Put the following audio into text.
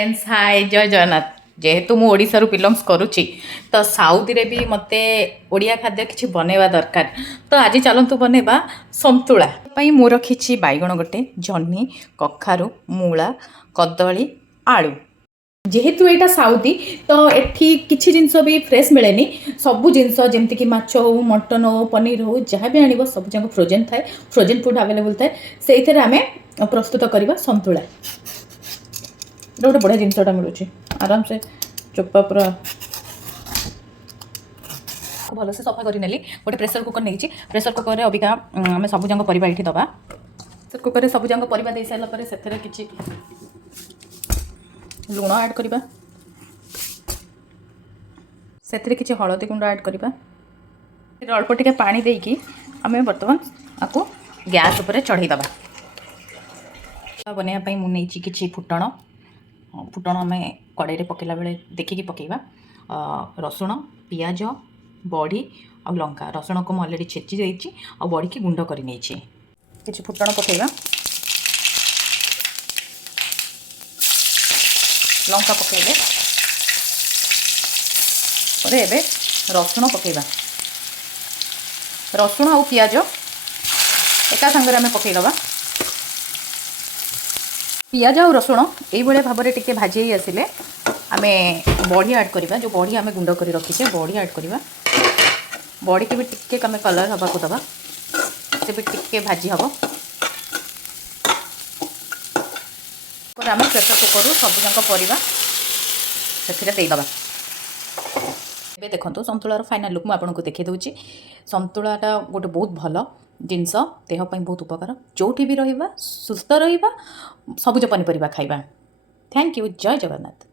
Friends hi जय जगन्नाथ। जेहेतु मु ओडिशारू बिलंग्स करुच्ची तो साउथ रे भी मते ओडिया खाद्य किछि बनेवा दरकार। तो आज चलतु बनेबा संतुला पई मु रखिछि बैगण गोटे जह्नी कखारु मूला कदली आलू। जेहेतु एटा साउथी तो एठी किछि जिंस भी फ्रेश मिलेनी सबु जिंस जेमति कि माछ हो मटन हो पनीर हो जहाँ भी आनिबो सब जंग फ्रोजन थाए फ्रोजन फूड अवेलेबल थाए सेइथरे आमे प्रस्तुत करबा संतुला। गोटे बढ़िया जिनसटा मिलूँ आराम से चोपा पूरा भल से सफा करी गोटे प्रेसर कुकर नहीं प्रेसर कुकर में अबिका आम सब जंग परिबा ये दबा प्रेसर कुकर में सब जंग परिबा दे सारा से किसी लुण ऐड करवा से किसी हलदी गुंड ऐड करवा अल्प टिके पानी देकी आम बर्तमान आपको गैस उपर चढ़ईदबा बनवाई मुझे किसी फुटण फुटण आम कड़े पकेला बेले देखिकी पकेबा रसुण पियाज बड़ी आ लंका रसुण को अलरेडी छेची देती आ बड़ी की गुंड कर किसी फुटण पकेबा लंका पकेले पर एबे रसुण पकेबा रसुण आ पियाज एका संगे आम पकईदबा पियाज और रसुण यही भाव में टी भाजी आसिले आम बड़ी ऐड करवा जो बड़ी आम गुंड कर रखीचे बड़ी ऐड करवा बड़ी की भी टिके आम कलर हवा को दबा से भी टिके भाजी हम आम प्रेसर कुकर सब जाक परिवा से देदबा। ए देखो संतुलार फाइनाल लुक मुझे देखी दूची संतुलाटा गोटे बहुत भल जिनस देहपाई बहुत उपकार जो भी रहा सुस्थ रहा सबुज पनीपरिया खाइबा। थैंक यू जय जगन्नाथ।